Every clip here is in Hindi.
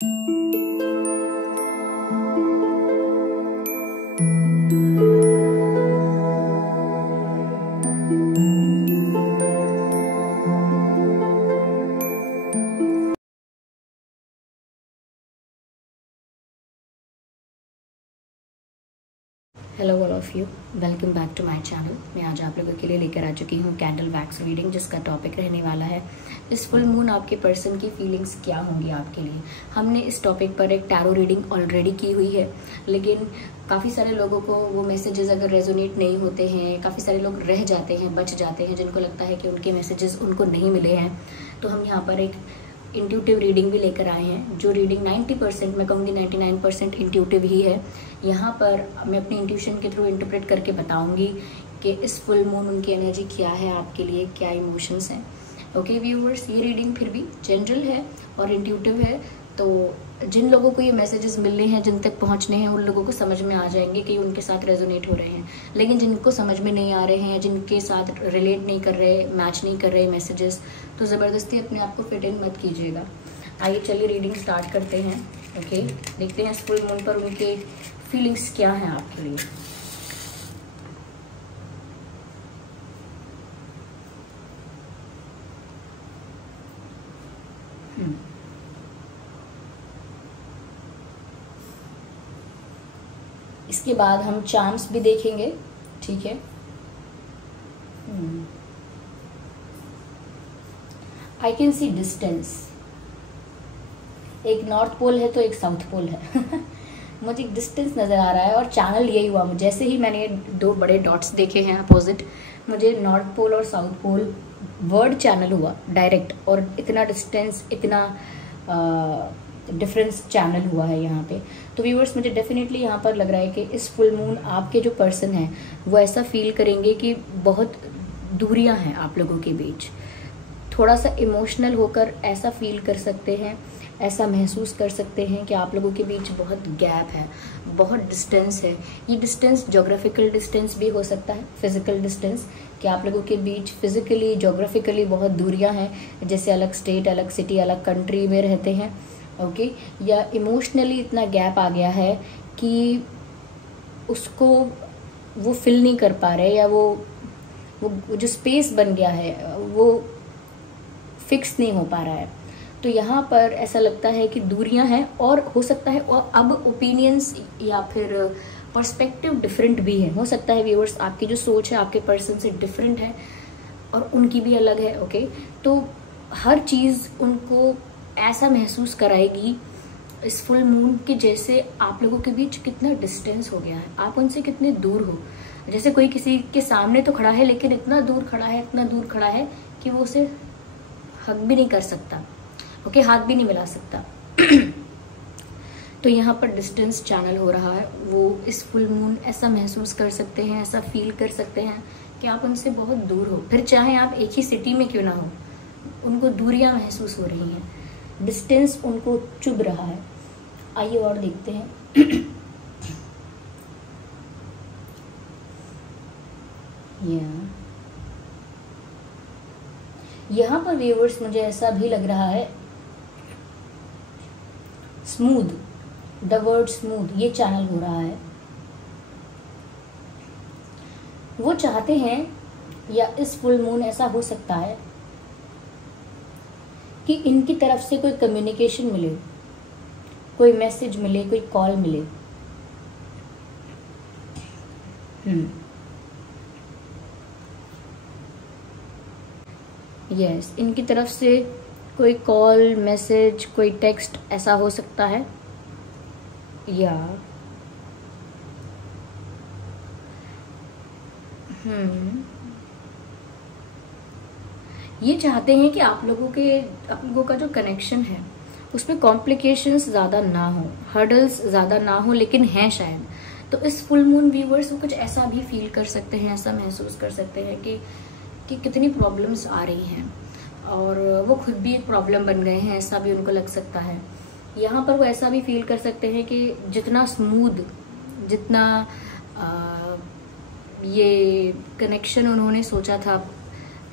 Hello all of you, welcome back to my channel. मैं आज आप लोगों के लिए लेकर आ चुकी हूँ कैंडल वैक्स रीडिंग, जिसका टॉपिक रहने वाला है इस फुल मून आपके पर्सन की फीलिंग्स क्या होंगी आपके लिए। हमने इस टॉपिक पर एक टैरो रीडिंग ऑलरेडी की हुई है, लेकिन काफ़ी सारे लोगों को वो मैसेजेस अगर रेजोनेट नहीं होते हैं, काफ़ी सारे लोग रह जाते हैं, बच जाते हैं, जिनको लगता है कि उनके मैसेजेस उनको नहीं मिले हैं। तो हम यहाँ पर एक इंट्यूटिव रीडिंग भी लेकर आए हैं, जो रीडिंग 90%, मैं कहूँगी 99% इंट्यूटिव ही है। यहाँ पर मैं अपनी इंट्यूशन के थ्रू इंटरप्रेट करके बताऊँगी कि इस फुल मून उनकी एनर्जी क्या है आपके लिए, क्या इमोशंस हैं। ओके व्यूअर्स, ये रीडिंग फिर भी जनरल है और इंट्यूटिव है, तो जिन लोगों को ये मैसेजेस मिलने हैं, जिन तक पहुंचने हैं, उन लोगों को समझ में आ जाएंगे कि उनके साथ रेजोनेट हो रहे हैं। लेकिन जिनको समझ में नहीं आ रहे हैं, जिनके साथ रिलेट नहीं कर रहे, मैच नहीं कर रहे मैसेजेस, तो ज़बरदस्ती अपने आप को फिट इन मत कीजिएगा। आइए चलिए रीडिंग स्टार्ट करते हैं। ओके, देखते हैं इस फुल मून पर उनके फीलिंग्स क्या हैं आपके लिए। इसके बाद हम चार्म्स भी देखेंगे, ठीक है। I can see distance. एक नॉर्थ पोल है तो एक साउथ पोल है मुझे एक डिस्टेंस नज़र आ रहा है और चैनल यही हुआ। जैसे ही मैंने दो बड़े डॉट्स देखे हैं अपोजिट, मुझे नॉर्थ पोल और साउथ पोल वर्ड चैनल हुआ डायरेक्ट, और इतना डिस्टेंस, इतना डिफरेंस चैनल हुआ है यहाँ पे। तो व्यूअर्स, मुझे डेफिनेटली यहाँ पर लग रहा है कि इस फुल मून आपके जो पर्सन हैं वो ऐसा फील करेंगे कि बहुत दूरियां हैं आप लोगों के बीच। थोड़ा सा इमोशनल होकर ऐसा फील कर सकते हैं, ऐसा महसूस कर सकते हैं कि आप लोगों के बीच बहुत गैप है, बहुत डिस्टेंस है। ये डिस्टेंस जोग्राफिकल डिस्टेंस भी हो सकता है, फिजिकल डिस्टेंस, कि आप लोगों के बीच फिजिकली, जोग्राफिकली बहुत दूरियां हैं, जैसे अलग स्टेट, अलग सिटी, अलग कंट्री में रहते हैं। ओके, या इमोशनली इतना गैप आ गया है कि उसको वो फिल नहीं कर पा रहे, या वो जो स्पेस बन गया है वो फिक्स नहीं हो पा रहा है। तो यहाँ पर ऐसा लगता है कि दूरियां हैं, और हो सकता है और अब ओपिनियंस या फिर पर्सपेक्टिव डिफरेंट भी है। हो सकता है व्यूअर्स, आपकी जो सोच है आपके पर्सन से डिफरेंट है और उनकी भी अलग है। ओके, तो हर चीज़ उनको ऐसा महसूस कराएगी इस फुल मून के, जैसे आप लोगों के बीच कितना डिस्टेंस हो गया है, आप उनसे कितने दूर हो। जैसे कोई किसी के सामने तो खड़ा है, लेकिन इतना दूर खड़ा है, इतना दूर खड़ा है कि वो उसे हग भी नहीं कर सकता, ओके, हाथ भी नहीं मिला सकता तो यहाँ पर डिस्टेंस चैनल हो रहा है। वो इस फुल मून ऐसा महसूस कर सकते हैं, ऐसा फील कर सकते हैं कि आप उनसे बहुत दूर हो, फिर चाहे आप एक ही सिटी में क्यों ना हो, उनको दूरियां महसूस हो रही हैं, डिस्टेंस उनको चुभ रहा है। आइए और देखते हैं यहाँ पर व्यूअर्स, मुझे ऐसा भी लग रहा है स्मूथ, द वर्ड स्मूथ, ये चैनल हो रहा है। वो चाहते हैं, या इस फुल मून ऐसा हो सकता है कि इनकी तरफ से कोई कम्युनिकेशन मिले, कोई मैसेज मिले, कोई कॉल मिले। यस, इनकी तरफ से कोई कॉल, मैसेज, कोई टेक्स्ट ऐसा हो सकता है। या ये चाहते हैं कि आप लोगों का जो कनेक्शन है उसमें कॉम्प्लिकेशंस ज़्यादा ना हो, हर्डल्स ज़्यादा ना हो, लेकिन हैं शायद। तो इस फुल मून व्यूअर्स वो कुछ ऐसा भी फील कर सकते हैं, ऐसा महसूस कर सकते हैं कि कितनी प्रॉब्लम्स आ रही हैं, और वो खुद भी एक प्रॉब्लम बन गए हैं, ऐसा भी उनको लग सकता है। यहाँ पर वो ऐसा भी फील कर सकते हैं कि जितना स्मूथ, जितना ये कनेक्शन उन्होंने सोचा था,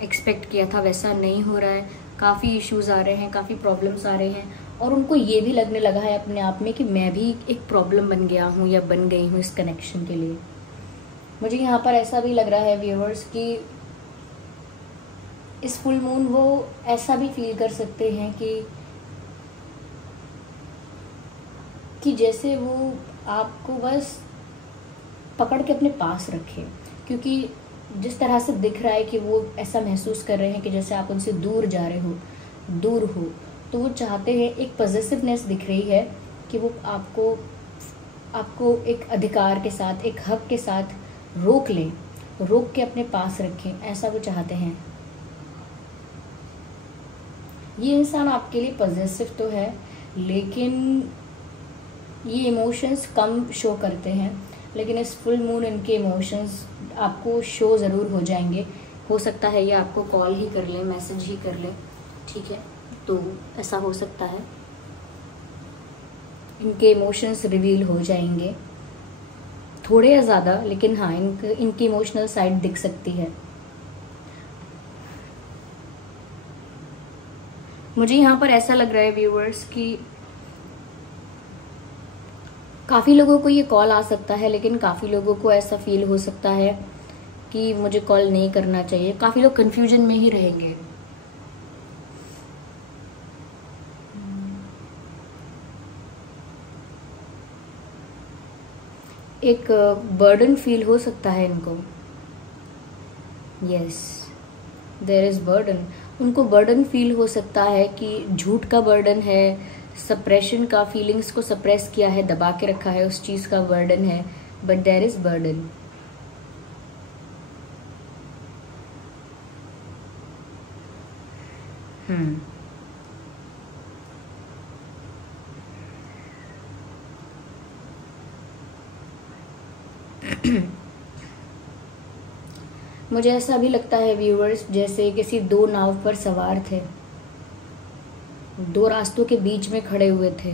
एक्सपेक्ट किया था, वैसा नहीं हो रहा है। काफ़ी इश्यूज आ रहे हैं, काफ़ी प्रॉब्लम्स आ रहे हैं, और उनको ये भी लगने लगा है अपने आप में कि मैं भी एक प्रॉब्लम बन गया हूँ या बन गई हूँ इस कनेक्शन के लिए। मुझे यहाँ पर ऐसा भी लग रहा है व्यूअर्स कि इस फुल मून वो ऐसा भी फील कर सकते हैं कि जैसे वो आपको बस पकड़ के अपने पास रखे, क्योंकि जिस तरह से दिख रहा है कि वो ऐसा महसूस कर रहे हैं कि जैसे आप उनसे दूर जा रहे हो, दूर हो, तो वो चाहते हैं, एक पॉजिटिवनेस दिख रही है कि वो आपको एक अधिकार के साथ, एक हक के साथ रोक लें, रोक के अपने पास रखें, ऐसा वो चाहते हैं। ये इंसान आपके लिए पॉजिटिव तो है, लेकिन ये इमोशंस कम शो करते हैं, लेकिन इस फुल मून इनके इमोशंस आपको शो ज़रूर हो जाएंगे। हो सकता है ये आपको कॉल ही कर लें, मैसेज ही कर लें, ठीक है, तो ऐसा हो सकता है, इनके इमोशंस रिवील हो जाएंगे, थोड़े या ज़्यादा, लेकिन हाँ इनकी इमोशनल साइड दिख सकती है। मुझे यहाँ पर ऐसा लग रहा है व्यूअर्स कि काफ़ी लोगों को ये कॉल आ सकता है, लेकिन काफ़ी लोगों को ऐसा फील हो सकता है कि मुझे कॉल नहीं करना चाहिए। काफ़ी लोग कंफ्यूजन में ही रहेंगे। एक बर्डन फील हो सकता है इनको। Yes, there is burden. उनको बर्डन फील हो सकता है कि झूठ का बर्डन है, सप्रेशन का, फीलिंग्स को सप्रेस किया है, दबा के रखा है, उस चीज़ का बर्डन है, बट देयर इज बर्डन। मुझे ऐसा भी लगता है व्यूअर्स, जैसे किसी दो नाव पर सवार थे, दो रास्तों के बीच में खड़े हुए थे,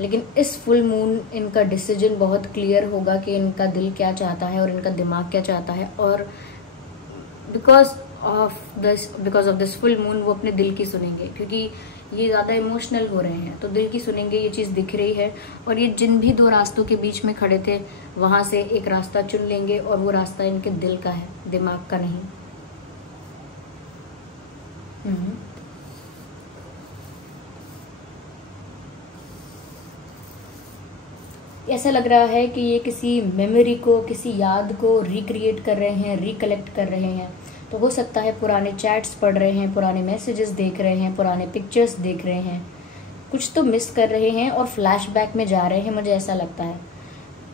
लेकिन इस फुल मून इनका डिसीजन बहुत क्लियर होगा कि इनका दिल क्या चाहता है और इनका दिमाग क्या चाहता है, और because of this full moon वो अपने दिल की सुनेंगे, क्योंकि ये ज़्यादा इमोशनल हो रहे हैं, तो दिल की सुनेंगे, ये चीज़ दिख रही है। और ये जिन भी दो रास्तों के बीच में खड़े थे, वहाँ से एक रास्ता चुन लेंगे, और वो रास्ता इनके दिल का है, दिमाग का नहीं। ऐसा लग रहा है कि ये किसी मेमोरी को, किसी याद को रिक्रिएट कर रहे हैं, रिकलेक्ट कर रहे हैं। तो हो सकता है पुराने चैट्स पढ़ रहे हैं, पुराने मैसेजेस देख रहे हैं, पुराने पिक्चर्स देख रहे हैं, कुछ तो मिस कर रहे हैं और फ्लैशबैक में जा रहे हैं, मुझे ऐसा लगता है।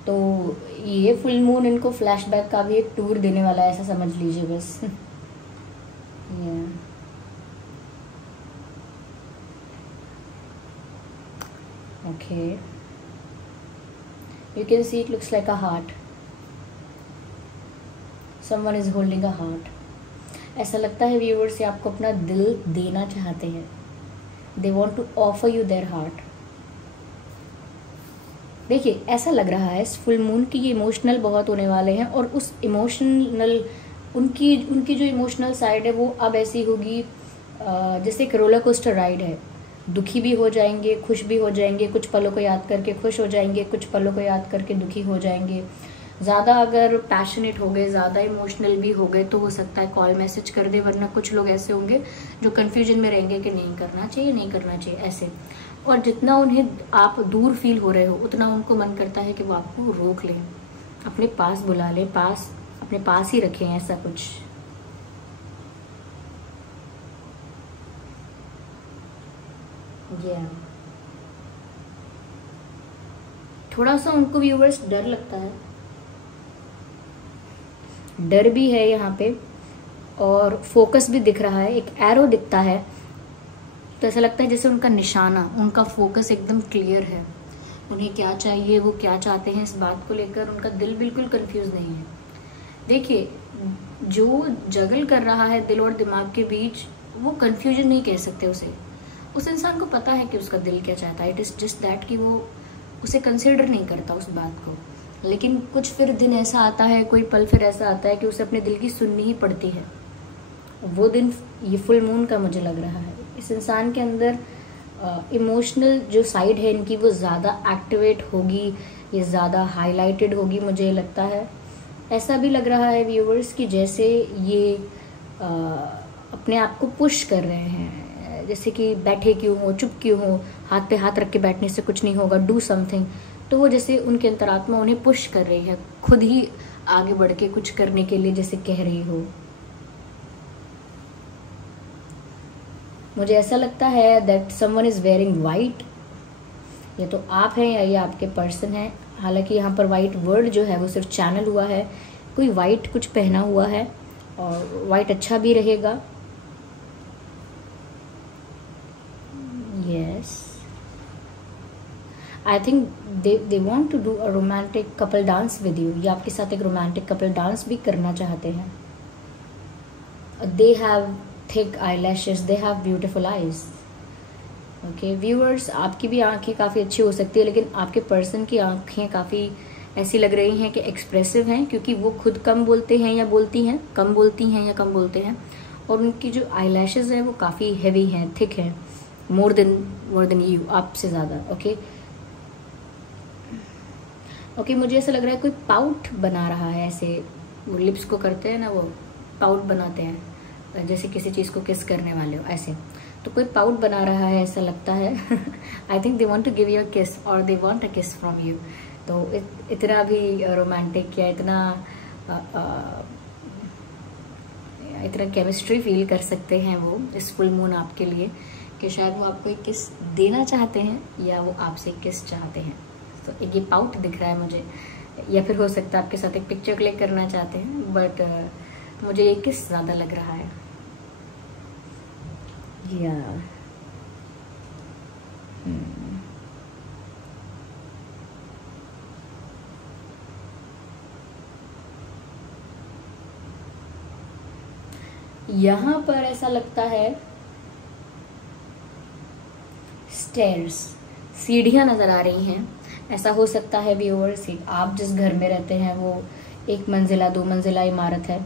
तो ये फुल मून इनको फ्लैशबैक का भी एक टूर देने वाला है, ऐसा समझ लीजिए बस। Okay, you can see it looks like a heart. Someone is holding a heart. ऐसा लगता है व्यूअर्स, ये आपको अपना दिल देना चाहते हैं। They want to offer you their heart. देखिए, ऐसा लग रहा है इस फुल मून की ये इमोशनल बहुत होने वाले हैं, और उस इमोशनल उनकी जो इमोशनल साइड है वो अब ऐसी होगी जैसे एक रोलर कोस्टर राइड है। दुखी भी हो जाएंगे, खुश भी हो जाएंगे, कुछ पलों को याद करके खुश हो जाएंगे, कुछ पलों को याद करके दुखी हो जाएंगे। ज़्यादा अगर पैशनेट हो गए, ज़्यादा इमोशनल भी हो गए, तो हो सकता है कॉल मैसेज कर दे, वरना कुछ लोग ऐसे होंगे जो कन्फ्यूजन में रहेंगे कि नहीं करना चाहिए, नहीं करना चाहिए, ऐसे। और जितना उन्हें आप दूर फील हो रहे हो, उतना उनको मन करता है कि वो आपको रोक लें, अपने पास बुला लें, अपने पास ही रखें, ऐसा कुछ। थोड़ा सा उनको व्यूअर्स डर लगता है, डर भी है यहाँ पे, और फोकस भी दिख रहा है, एक एरो दिखता है, तो ऐसा लगता है जैसे उनका निशाना, उनका फोकस एकदम क्लियर है, उन्हें क्या चाहिए, वो क्या चाहते हैं, इस बात को लेकर उनका दिल बिल्कुल कंफ्यूज नहीं है। देखिए, जो जगल कर रहा है दिल और दिमाग के बीच, वो कंफ्यूजन नहीं कह सकते उसे। उस इंसान को पता है कि उसका दिल क्या चाहता है, इट इज जस्ट दैट कि वो उसे कंसिडर नहीं करता उस बात को। लेकिन कुछ फिर दिन ऐसा आता है, कोई पल फिर ऐसा आता है कि उसे अपने दिल की सुननी ही पड़ती है। वो दिन ये फुल मून का मुझे लग रहा है, इस इंसान के अंदर इमोशनल जो साइड है इनकी वो ज़्यादा एक्टिवेट होगी, ये ज़्यादा हाईलाइटेड होगी मुझे लगता है। ऐसा भी लग रहा है व्यूवर्स कि जैसे ये अपने आप को पुश कर रहे हैं, जैसे कि बैठे क्यों हो, चुप क्यों हो, हाथ पे हाथ रख के बैठने से कुछ नहीं होगा, डू समथिंग। तो वो जैसे उनके अंतरात्मा उन्हें पुश कर रही है, खुद ही आगे बढ़ के कुछ करने के लिए जैसे कह रही हो। मुझे ऐसा लगता है that someone is wearing white. ये तो आप हैं या ये आपके पर्सन है। हालांकि यहाँ पर वाइट वर्ड जो है वो सिर्फ चैनल हुआ है, कोई वाइट कुछ पहना हुआ है और वाइट अच्छा भी रहेगा। Yes, I think they want to do a romantic couple dance with you. ये आपके साथ एक रोमांटिक कपल डांस भी करना चाहते हैं। They have thick eyelashes, they have beautiful eyes. Okay viewers, आपकी भी आंखें काफ़ी अच्छी हो सकती है, लेकिन आपके पर्सन की आंखें काफ़ी ऐसी लग रही हैं कि एक्सप्रेसिव हैं, क्योंकि वो खुद कम बोलते हैं या बोलती हैं, कम बोलती हैं या कम बोलते हैं, और उनकी जो eyelashes हैं वो काफ़ी हैवी हैं, थिक हैं, मोर देन यू, आपसे ज़्यादा। ओके मुझे ऐसा लग रहा है कोई पाउट बना रहा है, ऐसे वो लिप्स को करते हैं ना, वो पाउट बनाते हैं जैसे किसी चीज़ को किस करने वाले हो, ऐसे। तो कोई पाउट बना रहा है ऐसा लगता है। I think they want to give you a kiss और दे वांट अ किस फ्रॉम यू। तो इतना भी रोमांटिक या इतना केमिस्ट्री फील कर सकते हैं वो इस फुल मून आपके लिए, कि शायद वो आपको एक किस देना चाहते हैं या वो आपसे किस चाहते हैं। तो एक ये पाउट दिख रहा है मुझे, या फिर हो सकता है आपके साथ एक पिक्चर क्लिक करना चाहते हैं, बट मुझे ये किस ज़्यादा लग रहा है। या यहाँ पर ऐसा लगता है स्टेयर्स, सीढ़ियाँ नज़र आ रही हैं। ऐसा हो सकता है व्यूअर्स, आप जिस घर में रहते हैं वो 1 मंजिला 2 मंजिला इमारत है,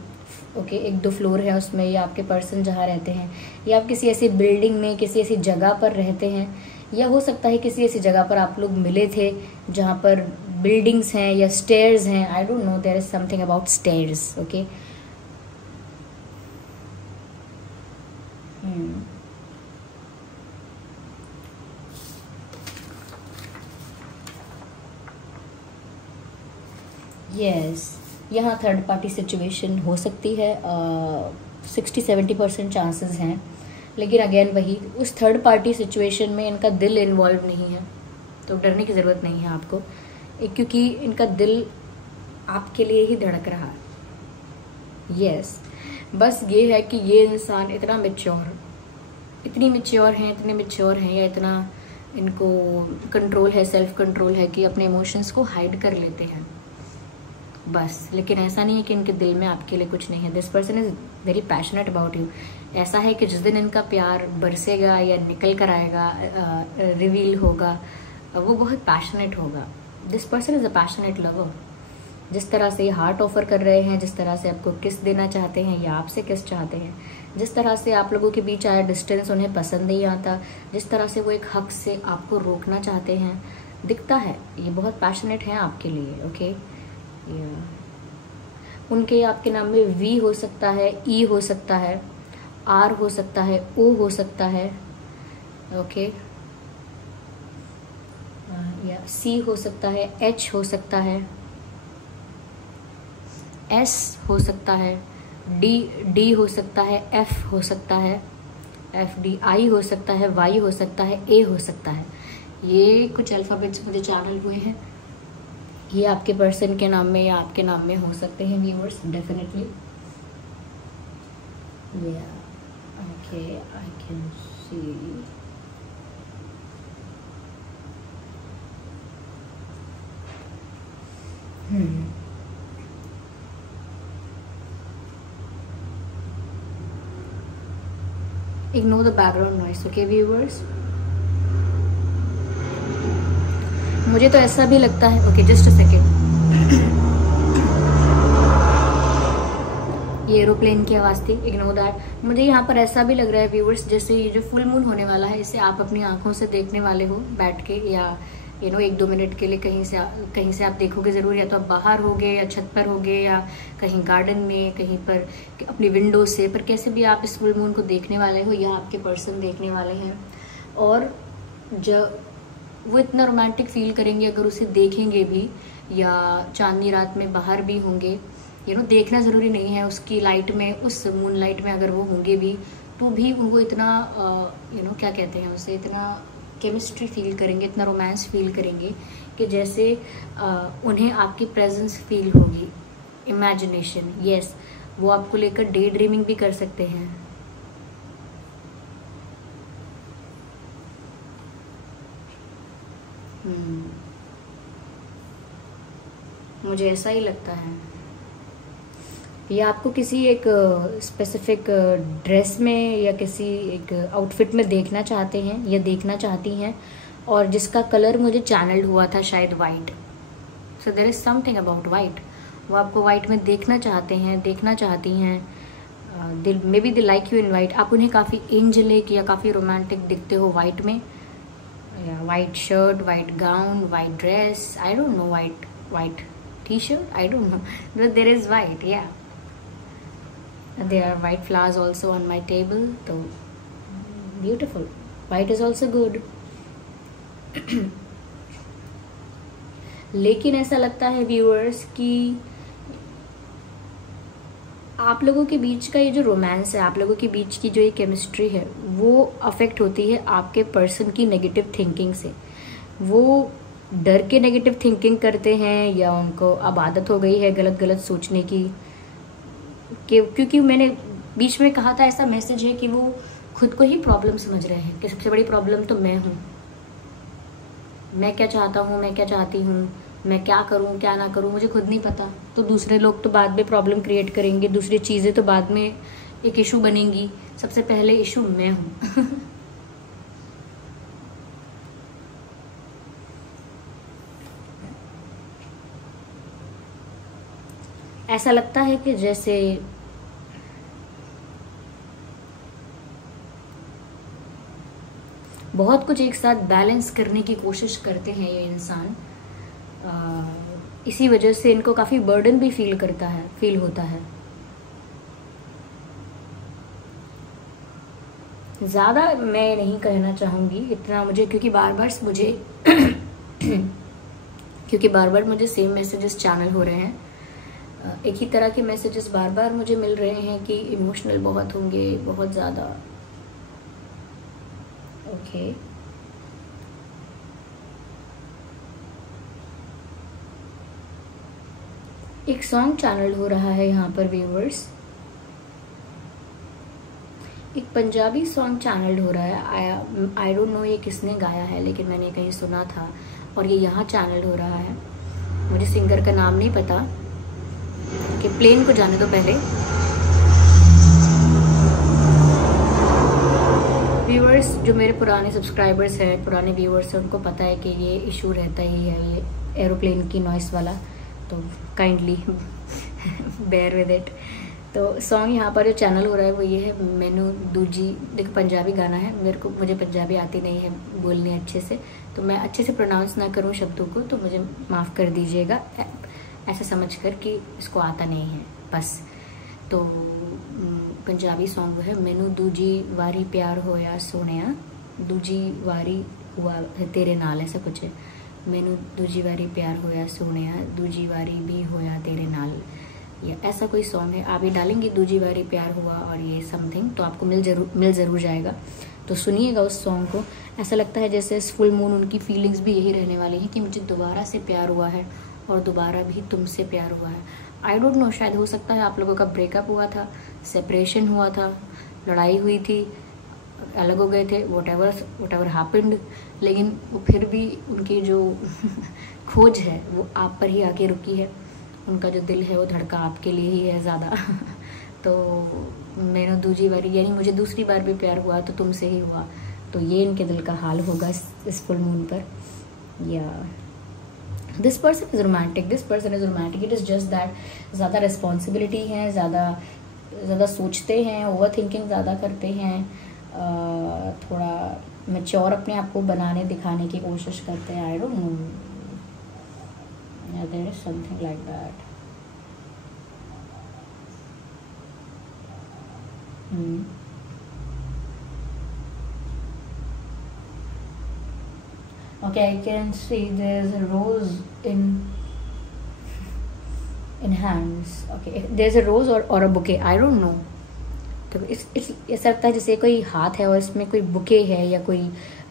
ओके 1-2 फ्लोर है उसमें, या आपके पर्सन जहाँ रहते हैं, या आप किसी ऐसी बिल्डिंग में किसी ऐसी जगह पर रहते हैं, या हो सकता है किसी ऐसी जगह पर आप लोग मिले थे जहाँ पर बिल्डिंग्स हैं या स्टेयर्स हैं। I don't know, there is something about stairs. Okay yes, यहाँ थर्ड पार्टी सिचुएशन हो सकती है, 60-70% चांसेस हैं, लेकिन अगेन वही, उस थर्ड पार्टी सिचुएशन में इनका दिल इन्वॉल्व नहीं है, तो डरने की ज़रूरत नहीं है आपको, क्योंकि इनका दिल आपके लिए ही धड़क रहा है। यस, बस ये है कि ये इंसान इतना इतने मेच्योर हैं या इतना इनको कंट्रोल है, सेल्फ कंट्रोल है कि अपने इमोशंस को हाइड कर लेते हैं बस। लेकिन ऐसा नहीं है कि इनके दिल में आपके लिए कुछ नहीं है। This person is very passionate about you. ऐसा है कि जिस दिन इनका प्यार बरसेगा या निकल कर आएगा, रिवील होगा, वो बहुत पैशनेट होगा। This person is a passionate lover. जिस तरह से ये हार्ट ऑफर कर रहे हैं, जिस तरह से आपको किस देना चाहते हैं या आपसे किस चाहते हैं, जिस तरह से आप लोगों के बीच आया डिस्टेंस उन्हें पसंद नहीं आता, जिस तरह से वो एक हक से आपको रोकना चाहते हैं, दिखता है ये बहुत पैशनेट हैं आपके लिए। ओके उनके आपके नाम में वी हो सकता है, ई हो सकता है, आर हो सकता है, ओ हो सकता है, ओके या सी हो सकता है, एच हो सकता है, एस हो सकता है, डी हो सकता है, एफ हो सकता है, एफ डी, आई हो सकता है, वाई हो सकता है, ए हो सकता है। ये कुछ अल्फ़ाबेट्स मुझे चैनल हुए हैं, ये आपके पर्सन के नाम में या आपके नाम में हो सकते हैं viewers, definitely. Okay I can see. Ignore the background noise, okay viewers? मुझे तो ऐसा भी लगता है, ओके जस्ट अ सेकेंड, ये एरोप्लेन की आवाज़ थी, इग्नोर दैट। मुझे यहाँ पर ऐसा भी लग रहा है व्यूअर्स, जैसे ये जो फुल मून होने वाला है इसे आप अपनी आंखों से देखने वाले हो बैठ के, या 1-2 मिनट के लिए कहीं से आप देखोगे ज़रूर, या तो आप बाहर होगे या छत पर होगे या कहीं गार्डन में, कहीं पर अपनी विंडो से, पर कैसे भी आप इस फुल मून को देखने वाले हो या आपके पर्सन देखने वाले हैं। और जब वो इतना रोमांटिक फील करेंगे अगर उसे देखेंगे भी, या चांदनी रात में बाहर भी होंगे, देखना ज़रूरी नहीं है, उसकी लाइट में, उस मून लाइट में अगर वो होंगे भी तो भी उनको इतना क्या कहते हैं उसे, इतना केमिस्ट्री फील करेंगे, इतना रोमांस फील करेंगे कि जैसे उन्हें आपकी प्रेजेंस फील होगी। इमेजिनेशन, यस, वो आपको लेकर डे ड्रीमिंग भी कर सकते हैं। मुझे ऐसा ही लगता है। या आपको किसी एक स्पेसिफिक ड्रेस में या किसी एक आउटफिट में देखना चाहते हैं या देखना चाहती हैं, और जिसका कलर मुझे चैनल्ड हुआ था शायद white. So there is something about white. वो आपको वाइट में देखना चाहते हैं, देखना चाहती हैं, may be they like you in white. आप उन्हें काफ़ी एंजेलिक या काफ़ी रोमांटिक दिखते हो वाइट में, या white shirt, white gown, white dress, I don't no, white t-shirt, I don't know, but there is white, yeah. There are white flowers also on my table, so beautiful. White is also good. लेकिन ऐसा लगता है व्यूअर्स कि आप लोगों के बीच का ये जो रोमांस है, आप लोगों के बीच की जो ये केमिस्ट्री है, वो अफेक्ट होती है आपके पर्सन की नेगेटिव थिंकिंग से। वो डर के नेगेटिव थिंकिंग करते हैं, या उनको अब आदत हो गई है गलत गलत सोचने की, क्योंकि मैंने बीच में कहा था, ऐसा मैसेज है कि वो खुद को ही प्रॉब्लम समझ रहे हैं कि सबसे बड़ी प्रॉब्लम तो मैं हूँ, मैं क्या चाहता हूँ, मैं क्या चाहती हूँ, मैं क्या करूँ क्या ना करूँ, मुझे खुद नहीं पता। तो दूसरे लोग तो बाद में प्रॉब्लम क्रिएट करेंगे, दूसरी चीज़ें तो बाद में एक इशू बनेंगी, सबसे पहले इशू मैं हूँ। ऐसा लगता है कि जैसे बहुत कुछ एक साथ बैलेंस करने की कोशिश करते हैं ये इंसान, इसी वजह से इनको काफ़ी बर्डन भी फील होता है। ज़्यादा मैं नहीं कहना चाहूँगी इतना मुझे, क्योंकि बार बार मुझे सेम मैसेजेस चैनल हो रहे हैं, एक ही तरह के मैसेजेस बार बार मुझे मिल रहे हैं कि इमोशनल बहुत होंगे, बहुत ज़्यादा। ओके, एक सॉन्ग चैनल हो रहा है यहाँ पर व्यूअर्स, एक पंजाबी सॉन्ग चैनल हो रहा है। आई डोंट नो ये किसने गाया है, लेकिन मैंने कहीं सुना था और ये यहाँ चैनल हो रहा है। मुझे सिंगर का नाम नहीं पता, कि प्लेन को जाने दो पहले। व्यूअर्स जो मेरे पुराने सब्सक्राइबर्स हैं, पुराने व्यूअर्स हैं, उनको पता है कि ये इशू रहता ही है, ये एरोप्लेन की नॉइस वाला, तो काइंडली बेयर विद इट। तो सॉन्ग यहाँ पर जो चैनल हो रहा है वो ये है, मैनू दूजी, देखो पंजाबी गाना है, मुझे पंजाबी आती नहीं है बोलनी अच्छे से, तो मैं अच्छे से प्रोनाउंस ना करूँ शब्दों को तो मुझे माफ़ कर दीजिएगा, ऐसा समझकर कि इसको आता नहीं है बस। तो पंजाबी सॉन्ग है, मैनू दूजी वारी प्यार होया सोनिया, दूजी वारी हुआ है तेरे नाल, ऐसा कुछ है, मैनू दूजी वारी प्यार होया सोनिया, दूजी वारी भी होया तेरे नाल, या ऐसा कोई सॉन्ग है। आप ये डालेंगे दूजी बारी प्यार हुआ और ये समथिंग, तो आपको मिल ज़रूर जाएगा। तो सुनिएगा उस सॉन्ग को। ऐसा लगता है जैसे इस फुल मून उनकी फीलिंग्स भी यही रहने वाली है कि मुझे दोबारा से प्यार हुआ है और दोबारा भी तुमसे प्यार हुआ है। आई डोंट नो, शायद हो सकता है आप लोगों का ब्रेकअप हुआ था, सेपरेशन हुआ था, लड़ाई हुई थी, अलग हो गए थे, वट एवर हैपेंड, लेकिन वो फिर भी उनकी जो खोज है वो आप पर ही आके रुकी है। उनका जो दिल है वो धड़का आपके लिए ही है ज़्यादा। तो मैंने दूजी बारी, यानी मुझे दूसरी बार भी प्यार हुआ तो तुमसे ही हुआ। तो ये इनके दिल का हाल होगा इस फुल मून पर। या this person is romantic, it is just that ज़्यादा रिस्पॉन्सिबिलिटी है, ज़्यादा ज़्यादा सोचते हैं, ओवर थिंकिंग ज़्यादा करते हैं, थोड़ा मैच्योर अपने आप को बनाने दिखाने की कोशिश करते हैं। I don't know, there is something like that. Okay, I can see there's a rose in hands. Okay, there's a rose or a bouquet. I don't know. तो ऐसा लगता है जैसे कोई हाथ है और इसमें कोई बुके है या कोई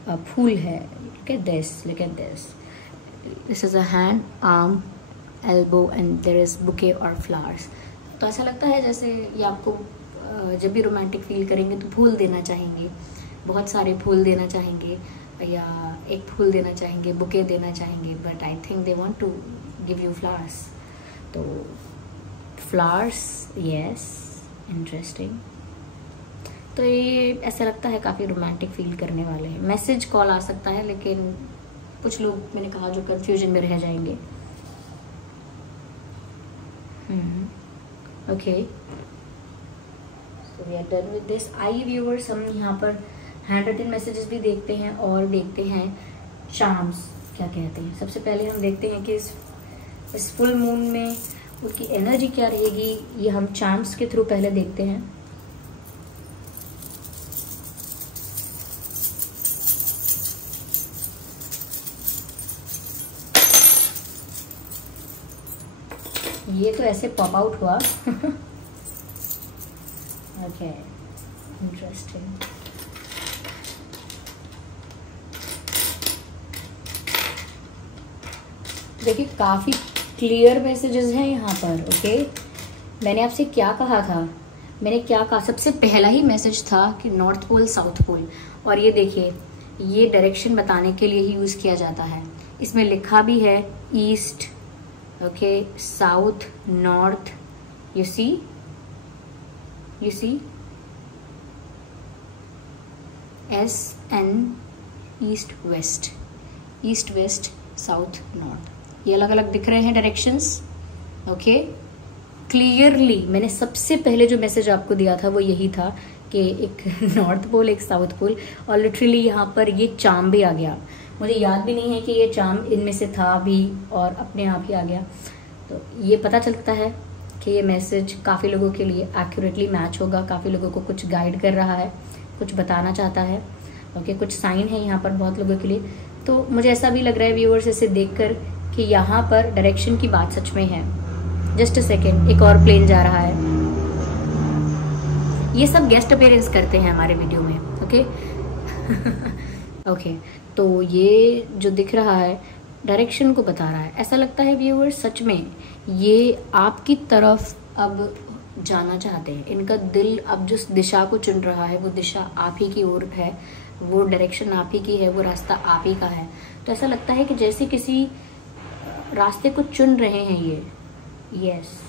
फूल है। Look at this. Look at this. This is a hand, arm, elbow, and there is bouquet or flowers. तो ऐसा लगता है जैसे ये आपको जब भी रोमांटिक फील करेंगे तो फूल देना चाहेंगे, बहुत सारे फूल देना चाहेंगे, या एक फूल देना चाहेंगे, बुके देना चाहेंगे, but I think they want to give you flowers. तो फ्लावर्स, यस, इंटरेस्टिंग। तो ये ऐसा लगता है काफ़ी रोमांटिक फील करने वाले हैं। मैसेज कॉल आ सकता है, लेकिन कुछ लोग, मैंने कहा, जो कंफ्यूजन में रह जाएंगे। Okay, so we are done with this. आइए व्यूअर्स, हम यहाँ पर हैंड रिटन मैसेजेस भी देखते हैं और देखते हैं चार्म्स क्या कहते हैं। सबसे पहले हम देखते हैं कि इस फुल मून में उसकी एनर्जी क्या रहेगी, ये हम चार्म्स के थ्रू पहले देखते हैं। ये तो ऐसे पॉप आउट हुआ। Okay, interesting. देखिए, काफ़ी क्लियर मैसेजेस हैं यहाँ पर। ओके, मैंने आपसे क्या कहा था, मैंने क्या कहा, सबसे पहला ही मैसेज था कि नॉर्थ पोल, साउथ पोल। और ये देखिए, ये डायरेक्शन बताने के लिए ही यूज़ किया जाता है। इसमें लिखा भी है east, okay, south, north. You see SN, east west, east west, south north, ये अलग अलग दिख रहे हैं डायरेक्शंस। ओके, क्लियरली मैंने सबसे पहले जो मैसेज आपको दिया था वो यही था कि एक नॉर्थ पोल, एक साउथ पोल, और लिटरली यहाँ पर ये चार्म भी आ गया। मुझे याद भी नहीं है कि ये चार्म इनमें से था भी और अपने आप ही आ गया। तो ये पता चलता है कि ये मैसेज काफ़ी लोगों के लिए एक्यूरेटली मैच होगा, काफ़ी लोगों को कुछ गाइड कर रहा है, कुछ बताना चाहता है। ओके, कुछ साइन है यहाँ पर बहुत लोगों के लिए। तो मुझे ऐसा भी लग रहा है व्यूअर्स, इसे देखकर कि यहाँ पर डायरेक्शन की बात सच में है। जस्ट अ सेकेंड, एक और प्लेन जा रहा है। ये सब गेस्ट अपीयरेंस करते हैं हमारे वीडियो में। ओके ओके, तो ये जो दिख रहा है डायरेक्शन को बता रहा है। ऐसा लगता है व्यूअर्स सच में ये आपकी तरफ अब जाना चाहते हैं। इनका दिल अब जिस दिशा को चुन रहा है वो दिशा आप ही की ओर है, वो डायरेक्शन आप ही की है, वो रास्ता आप ही का है। तो ऐसा लगता है कि जैसे किसी रास्ते को चुन रहे हैं ये। यस,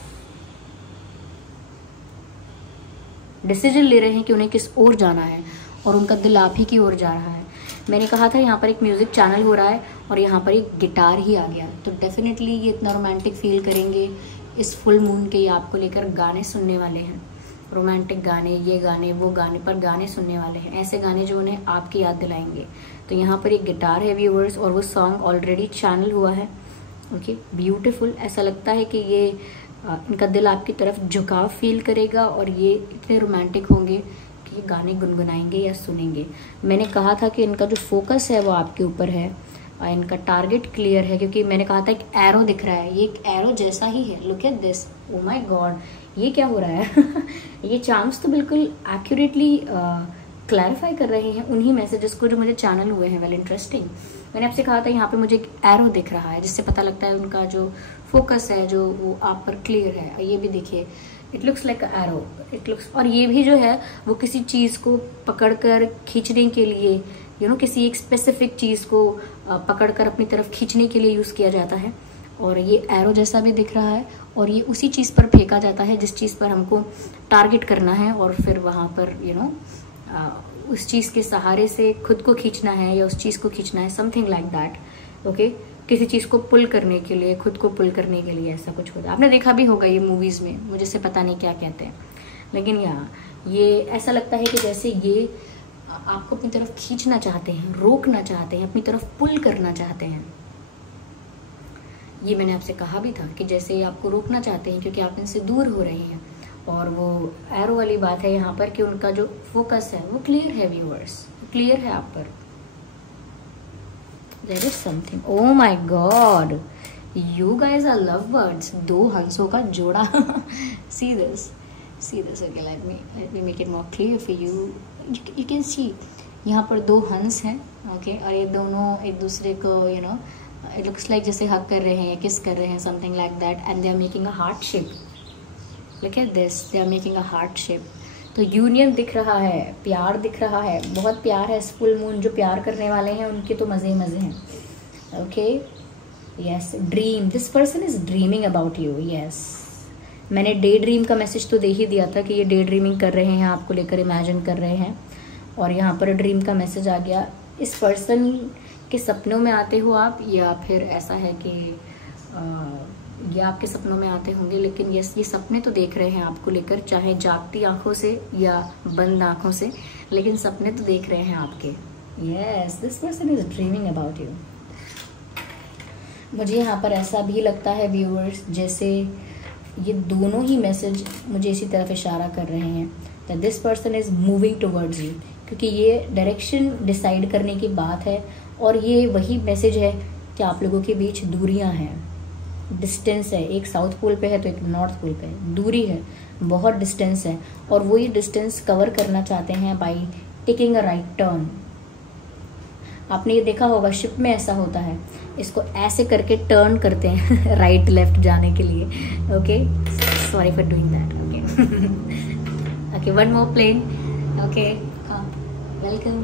डिसीजन ले रहे हैं कि उन्हें किस ओर जाना है और उनका दिल आप ही की ओर जा रहा है। मैंने कहा था यहाँ पर एक म्यूजिक चैनल हो रहा है और यहाँ पर एक गिटार ही आ गया। तो डेफिनेटली ये इतना रोमांटिक फील करेंगे इस फुल मून के। ये आपको लेकर गाने सुनने वाले हैं, रोमांटिक गाने, ये गाने, वो गाने पर गाने सुनने वाले हैं, ऐसे गाने जो उन्हें आपकी याद दिलाएंगे। तो यहाँ पर एक गिटार है व्यूअर्स और वो सॉन्ग ऑलरेडी चैनल हुआ है। Okay, beautiful. ऐसा लगता है कि ये इनका दिल आपकी तरफ झुकाव फील करेगा और ये इतने रोमांटिक होंगे कि ये गाने गुनगुनाएंगे या सुनेंगे। मैंने कहा था कि इनका जो फोकस है वो आपके ऊपर है और इनका टारगेट क्लियर है, क्योंकि मैंने कहा था एक एरो दिख रहा है, ये एक एरो जैसा ही है। Look at this, oh my God, ये क्या हो रहा है ये चार्म्स तो बिल्कुल एक्यूरेटली क्लैरिफाई कर रहे हैं उन्हीं मैसेजेस को जो मुझे चैनल हुए हैं। Well interesting. मैंने आपसे कहा था यहाँ पे मुझे एक एरो दिख रहा है जिससे पता लगता है उनका जो फोकस है जो वो आप पर क्लियर है। और ये भी देखिए, it looks like a arrow, it looks, और ये भी जो है वो किसी चीज़ को पकड़कर खींचने के लिए, किसी एक स्पेसिफिक चीज़ को पकड़कर अपनी तरफ खींचने के लिए यूज़ किया जाता है। और ये एरो जैसा भी दिख रहा है और ये उसी चीज़ पर फेंका जाता है जिस चीज़ पर हमको टारगेट करना है और फिर वहाँ पर उस चीज़ के सहारे से खुद को खींचना है या उस चीज़ को खींचना है, समथिंग लाइक दैट। ओके, किसी चीज़ को पुल करने के लिए, खुद को पुल करने के लिए ऐसा कुछ होता है। आपने देखा भी होगा ये मूवीज़ में, मुझे से पता नहीं क्या कहते हैं। लेकिन ये ऐसा लगता है कि जैसे ये आपको अपनी तरफ खींचना चाहते हैं, रोकना चाहते हैं, अपनी तरफ पुल करना चाहते हैं। ये मैंने आपसे कहा भी था कि जैसे आपको रोकना चाहते हैं क्योंकि आप इनसे दूर हो रहे हैं। और वो एरो वाली बात है यहाँ पर कि उनका जो फोकस है वो क्लियर है व्यूअर्स, क्लियर है आप पर। There is something, oh my god, you guys are love birds. 2 हंसों का जोड़ा। See this okay, let me make it more clear for you. You can see यहाँ पर 2 हंस हैं, ओके, और ये दोनों एक दूसरे को it looks like जैसे हग कर रहे हैं, किस कर रहे हैं, something like that, and they are making a heart shape. Look at this, they are making a heart shape. तो यूनियन दिख रहा है, प्यार दिख रहा है, बहुत प्यार है। फुल मून जो प्यार करने वाले हैं उनके तो मज़े ही मज़े हैं। Okay, yes, dream, this person is dreaming about you. Yes, मैंने डे ड्रीम का मैसेज तो दे ही दिया था कि ये डे ड्रीमिंग कर रहे हैं, आपको लेकर इमेजिन कर रहे हैं, और यहाँ पर ड्रीम का मैसेज आ गया। इस पर्सन के सपनों में आते हो आप, या फिर ऐसा है कि ये आपके सपनों में आते होंगे, लेकिन यस, ये सपने तो देख रहे हैं आपको लेकर, चाहे जागती आंखों से या बंद आंखों से, लेकिन सपने तो देख रहे हैं आपके। Yes, this person is dreaming about you. मुझे यहाँ पर ऐसा भी लगता है व्यूअर्स, जैसे ये दोनों ही मैसेज मुझे इसी तरफ इशारा कर रहे हैं that this person is moving towards you, क्योंकि ये डायरेक्शन डिसाइड करने की बात है। और ये वही मैसेज है कि आप लोगों के बीच दूरियां हैं, डिस्टेंस है, एक साउथ पोल पे है तो एक नॉर्थ पोल पे है, दूरी है, बहुत डिस्टेंस है, और वो ये डिस्टेंस कवर करना चाहते हैं by taking a right turn. आपने ये देखा होगा, शिप में ऐसा होता है, इसको ऐसे करके टर्न करते हैं राइट लेफ्ट जाने के लिए। Okay, sorry for doing that. Okay okay, one more plane. Okay, welcome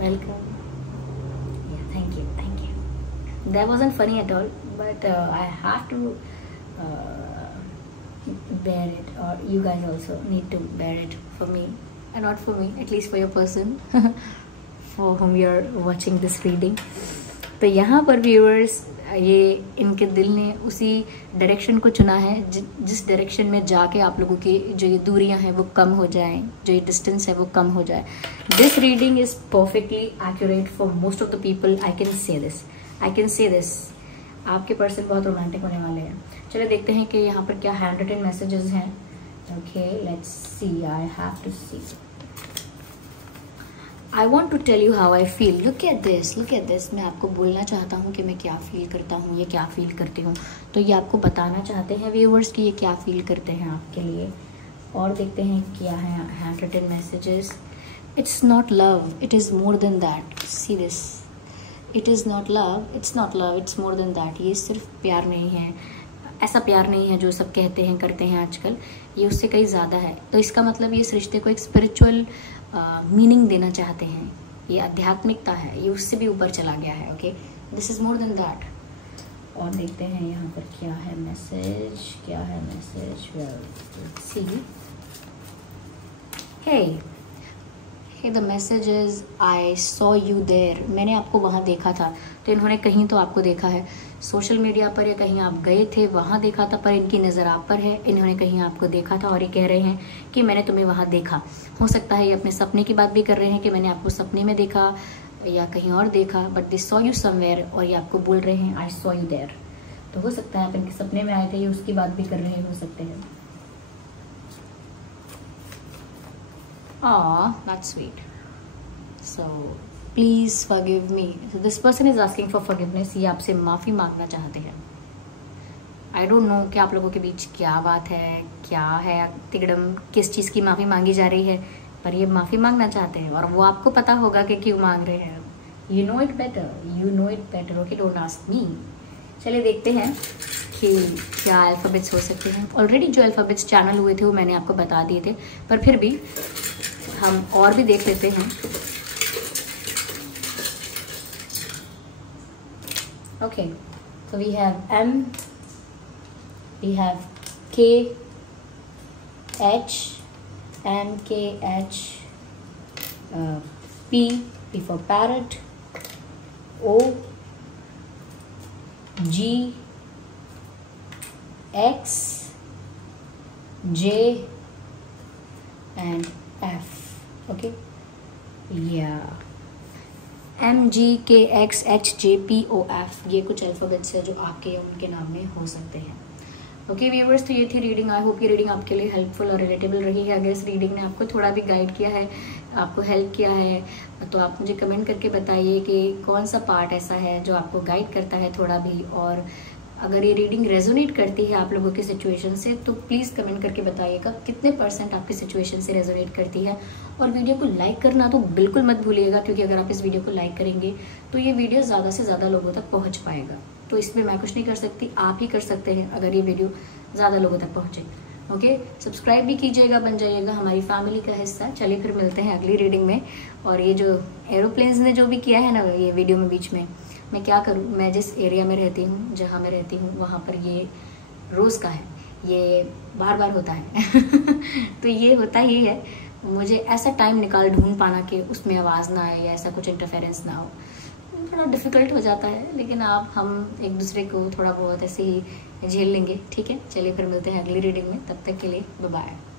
welcome. That wasn't funny at all, but I have to bear it, or you guys also need to bear it for me, and not for me, at least for your person for whom you're watching this reading. तो यहाँ पर viewers, ये इनके दिल ने उसी डायरेक्शन को चुना है जिस डायरेक्शन में जाके आप लोगों की जो ये दूरियां हैं वो कम हो जाएं, जो ये डिस्टेंस है वो कम हो जाए। This reading is perfectly accurate for most of the people, I can say this. आपके पर्सन बहुत रोमांटिक होने वाले हैं। चलिए देखते हैं कि यहाँ पर क्या हैंड रिटन मैसेजेस हैं। Okay, let's see, I have to see. I want to tell you how I feel. Look at this. मैं आपको बोलना चाहता हूँ कि मैं क्या फील करता हूँ, ये क्या फील करती हूँ। तो ये आपको बताना चाहते हैं व्यूअर्स कि ये क्या फील करते हैं आपके लिए। और देखते हैं क्या है hand written messages. It's not love, it is more than that. See this, it is not love, it's more than that. ये सिर्फ प्यार नहीं है, ऐसा प्यार नहीं है जो सब कहते हैं करते हैं आजकल, ये उससे कहीं ज़्यादा है। तो इसका मतलब ये इस रिश्ते को एक स्पिरिचुअल मीनिंग देना चाहते हैं, ये आध्यात्मिकता है, ये उससे भी ऊपर चला गया है। Okay, this is more than that. और देखते हैं यहाँ पर क्या है message. See, hey the message is I saw you there. मैंने आपको वहाँ देखा था। तो इन्होंने कहीं तो आपको देखा है, सोशल मीडिया पर या कहीं आप गए थे वहाँ देखा था, पर इनकी नज़र आप पर है। इन्होंने कहीं आपको देखा था और ये कह रहे हैं कि मैंने तुम्हें वहाँ देखा। हो सकता है ये अपने सपने की बात भी कर रहे हैं कि मैंने आपको सपने में देखा या कहीं और देखा, but they saw you somewhere, और ये आपको बोल रहे हैं आई सॉ यू देयर। तो हो सकता है आप इनके सपने में आए थे, ये उसकी बात भी कर रहे हो सकते हैं। That's sweet. So please forgive me. So this person is asking for forgiveness. ये आपसे माफ़ी मांगना चाहते हैं। I don't know कि आप लोगों के बीच क्या बात है, क्या है तिगड़म, किस चीज़ की माफ़ी मांगी जा रही है, पर ये माफ़ी मांगना चाहते हैं और वो आपको पता होगा कि क्यों मांग रहे हैं। You know it better. Okay, don't ask me. चलिए देखते हैं कि क्या अल्फ़ाबेट्स हो सकते हैं। ऑलरेडी जो अल्फ़ाबेट्स चैनल हुए थे वो मैंने आपको बता दिए थे, पर फिर भी हम और भी देख लेते हैं। Okay, so we have M, we have K, H, M, K, H, P for parrot, O, G, X, J, and F. Okay, yeah, MGKXHJPOF, ये कुछ अल्फ़ाबेट्स है जो आपके या उनके नाम में हो सकते हैं। ओके व्यूवर्स, तो ये थी रीडिंग। आई होप ये रीडिंग आपके लिए हेल्पफुल और रिलेटेबल रही है। अगर इस रीडिंग ने आपको थोड़ा भी गाइड किया है, आपको हेल्प किया है, तो आप मुझे कमेंट करके बताइए कि कौन सा पार्ट ऐसा है जो आपको गाइड करता है थोड़ा भी। और अगर ये रीडिंग रेजोनेट करती है आप लोगों की सिचुएशन से, तो प्लीज़ कमेंट करके बताइएगा कितने % आपकी सिचुएशन से रेजोनेट करती है। और वीडियो को लाइक करना तो बिल्कुल मत भूलिएगा, क्योंकि अगर आप इस वीडियो को लाइक करेंगे तो ये वीडियो ज़्यादा से ज़्यादा लोगों तक पहुँच पाएगा। तो इसमें मैं कुछ नहीं कर सकती, आप ही कर सकते हैं अगर ये वीडियो ज़्यादा लोगों तक पहुँचे। ओके, सब्सक्राइब भी कीजिएगा, बन जाइएगा हमारी फैमिली का हिस्सा। चलिए फिर मिलते हैं अगली रीडिंग में। और ये जो एरोप्लेन्स ने जो भी किया है ना ये वीडियो में बीच में, मैं क्या करूँ, मैं जिस एरिया में रहती हूँ, जहाँ मैं रहती हूँ, वहाँ पर ये रोज़ का है, ये बार बार होता है तो ये होता ही है। मुझे ऐसा टाइम निकाल ढूंढ पाना कि उसमें आवाज़ ना आए या ऐसा कुछ इंटरफेरेंस ना हो, थोड़ा डिफ़िकल्ट हो जाता है। लेकिन हम एक दूसरे को थोड़ा बहुत ऐसे ही झेल लेंगे। ठीक है, चलिए फिर मिलते हैं अगली रीडिंग में। तब तक के लिए बाय बाय।